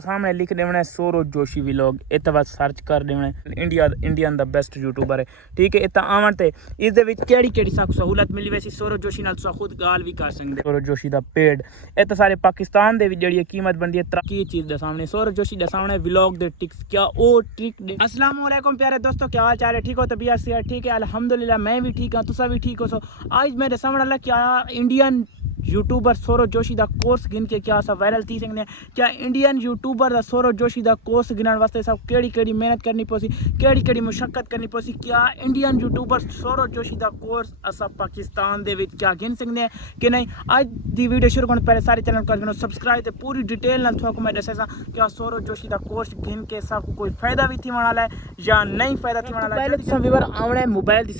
सामने लिख देना है सौरव जोशी व्लॉग, इस बात सर्च कर देना इंडियन दा बेस्ट यूट्यूबर है। ठीक है, इतना आवन ते इस दे विच केड़ी सहूलत मिली वैसी सौरव जोशी नाल तुसां खुद गाल भी कर सकदे। सौरव जोशी दा पेड इतना सारे पाकिस्तान दे विच जेहड़ी कीमत बनदी है की चीज़ दे सामने सौरव जोशी दे सामने व्लॉग दे टिक्स क्या ओ ट्रिक। अस्सलाम वालेकुम प्यारे दोस्तों, क्या हाल चाल है? ठीक हो? तबीयत से ठीक है? अल्हम्दुलिल्लाह मैं भी ठीक हूं, तुसा भी ठीक हो। सो आज मेरे सामने अल्लाह क्या इंडियन यूट्यूबर सौरव जोशी का कोर्स गिन के क्या सब वायरल थी सकते हैं। क्या इंडियन यूट्यूबर का सौरव जोशी का कोर्स गिनने वास्ते सब केड़ी मेहनत करनी पौसी, केड़ी मुशक्कत करनी पौसी। क्या इंडियन यूट्यूबर सौरव जोशी का कोर्स असा पाकिस्तान दे विच क्या गिन सकते हैं कि नहीं। आज दी वीडियो शुरू करने पहले सारे चैनल कर सब्सक्राइब, पूरी डिटेल नाल थोड़ा मैं दसा क्या सौरव जोशी का कोर्स गिन के सब कोई फायदा भी थी वाला है या नहीं फायदा थी वाला है। पहले तुम व्यूअर आवना मोबाइल की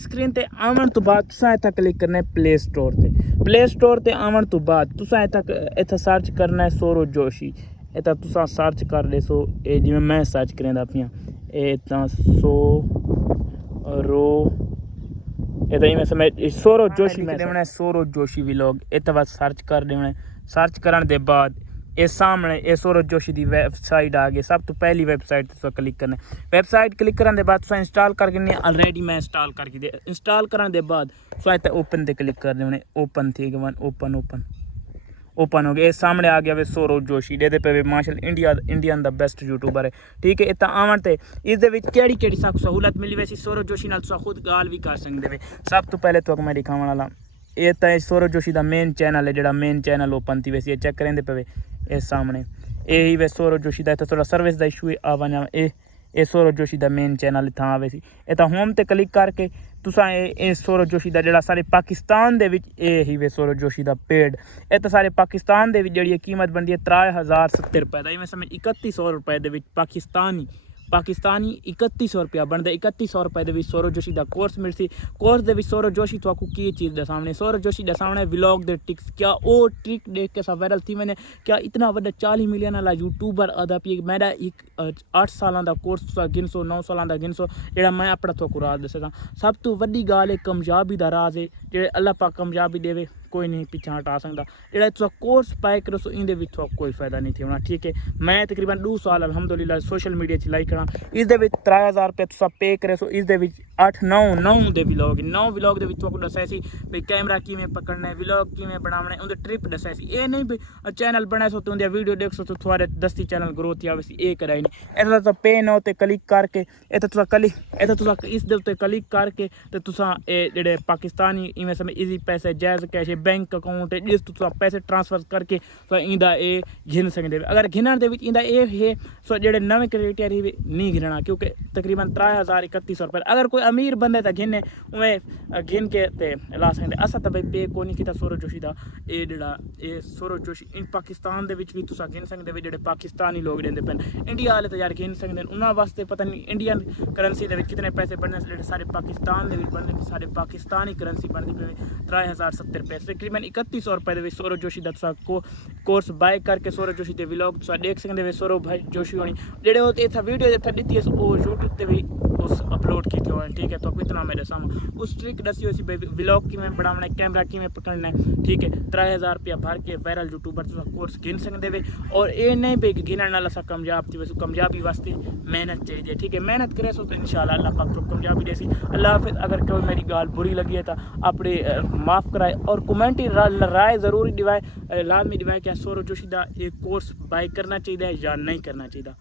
स्क्रीन ते आवन तो बाद तुसा इत्थे क्लिक करना है प्ले स्टोर ते आवन तो बाद तुसा इत्थे सर्च करना है सौरव जोशी। इतना तुसा सर्च कर दे सो ये जिवें मैं सर्च करेंदा पियां इतना सौरव जोशी मैं देना है सौरव जोशी व्लॉग। इतना बाद सर्च कर देना है। सर्च करने के बाद ये सामने ये सौरव जोशी की वैबसाइट आ गई। सब तो पहली वैबसाइट तुसा क्लिक करना है। वैबसाइट क्लिक करने के बाद तुसा इंस्टॉल करके ऑलरेडी मैं इंस्टॉल करके दे। इंस्टॉल करने के बाद तुसा इत्थे ओपन ते क्लिक कर देना। ओपन थी वन ओपन हो गया। ये सामने आ गया वे सौरव जोशी दे पे माशाल्लाह इंडियन दा बेस्ट यूट्यूबर है। ठीक है, इतना आवन ते इस दे विच केड़ी सहूलत मिली वैसी सौरव जोशी नाल तुसा खुद गाल भी कर सकदे वे। सब तो पहले तो मैं दिखावन वाला ये तो सौरव जोशी का मेन चैनल है, जो मेन चैनल ओपन थी वैसे ये चेक करेंदे पे ये सामने यही वे सौरव जोशी का। थोड़ा सर्विस का इशू आवा ये सौरव जोशी का मेन चैनल इतना आवे सी। इतना होम ते क्लिक करके तुसा ये सौरव जोशी का जो सारे पाकिस्तान दे विच ही वे सौरव जोशी का पेड इतना सारे पाकिस्तान दे विच जिहड़ी कीमत बनती है 3070 रुपए का। मैं समझ 3100 रुपए दे विच पाकिस्तानी 3100 रुपया बनता। 3100 रुपए के सौरव जोशी का कोर्स मिलती। कोर्स के सौरव जोशी तो की चीज़ के सामने सौरव जोशी के सामने व्लॉग के टिक्स क्या वो ट्रिक देख के सब वायरल थी। मैंने क्या इतना बड़ा 40 मिलियन वाला यूट्यूबर अदा पी मेरा एक 8 साल का कोर्स गिन सो 9 साल का गिन सो जो मैं अपना थोड़ा राज दसा। सब तो वड्डी गाल है कामयाबी का राज है जो अल्लाह पाक कामयाबी देवे कोई नहीं पीछा हटा सकता। जो तुम कोर्स पाए करो सो इन कोई फायदा नहीं थी होना। ठीक है, मैं तकरीबन 2 साल अल्हम्दुलिल्लाह सोशल मीडिया चलाई करा। इस 3000 रुपये तुम पे करे सो इस 8-9 दे व्लॉग 9 व्लॉग दसा सी भाई कैमरा किमें पकड़ना है, व्लॉग किमें बनाने उनके ट्रिप दसा सी। ये नहीं भाई चैनल बनाए सो तो वीडियो देख सो तो थोड़े 10 चैनल ग्रोथ या वैसे ये कराई नहीं। ऐसा तो पे नो ते क्लिक करके इस दे क्लिक करके तो तुसा जेडे पाकिस्तानी इवें समय इजी पैसे जैज़ कैश बैंक अकाउंट जिस तुसा पैसे ट्रांसफर करके तो इंदा ये गिन सकते। अगर गिनने दे विच इंदा ये है सो जेडे नवे क्राइटेरिया नहीं गिनना क्योंकि तकरीबन 3100 रुपये। अगर कोई अमीर बंदे तो गिने उमें गिन के ते ला सकते। असा तो भाई पे को नहीं किया सौरव जोशी का ये जड़ा ये सौरव जोशी इन पाकिस्तान दे विच भी तुसा गिन सकते जो पाकिस्तानी लोग रहते पे। इंडिया वाले तो यार गिन सकते उन्होंने वास्ते पता नहीं इंडियन करेंसी के कितने पैसे बनने जो सारे पाकिस्तान के बनते सारे पाकिस्तानी करेंसी बनती पे 3070 रुपये। तकरीबन 3100 रुपये सौरव जोशी का कोर्स बाय करके सौरव जोशी के व्लॉग देख सकते वे। सौरव भाई जोशी होनी जो वीडियो दी थी वो यूट्यूब पर भी उस अपलोड की थी। ठीक है, तो इतना मेरे सामने उस ट्रिक दसी हुई भाई व्लॉग की में बनाना है, कैमरा की में पकड़ना है। ठीक है, 3000 रुपया भर के वायरल यूट्यूबर कोर्स गिन सकते वे। और ये नहीं भाई गिनने वाला सा कामयाब थी वैसे कामयाबी वास्ते मेहनत चाहिए। ठीक है, मेहनत करे सो तो इंशाल्लाह अल्लाह पाक तो कामयाबी देसी। अल्लाह हाफिज़। अगर कोई मेरी गाल बुरी लगी है तो अपने माफ़ कराए और कमेंट राय ज़रूरी दिवाए लाजमी दिवाए क्या सौरव जोशी का एक कोर्स बाय करना चाहिए या नहीं करना चाहिए।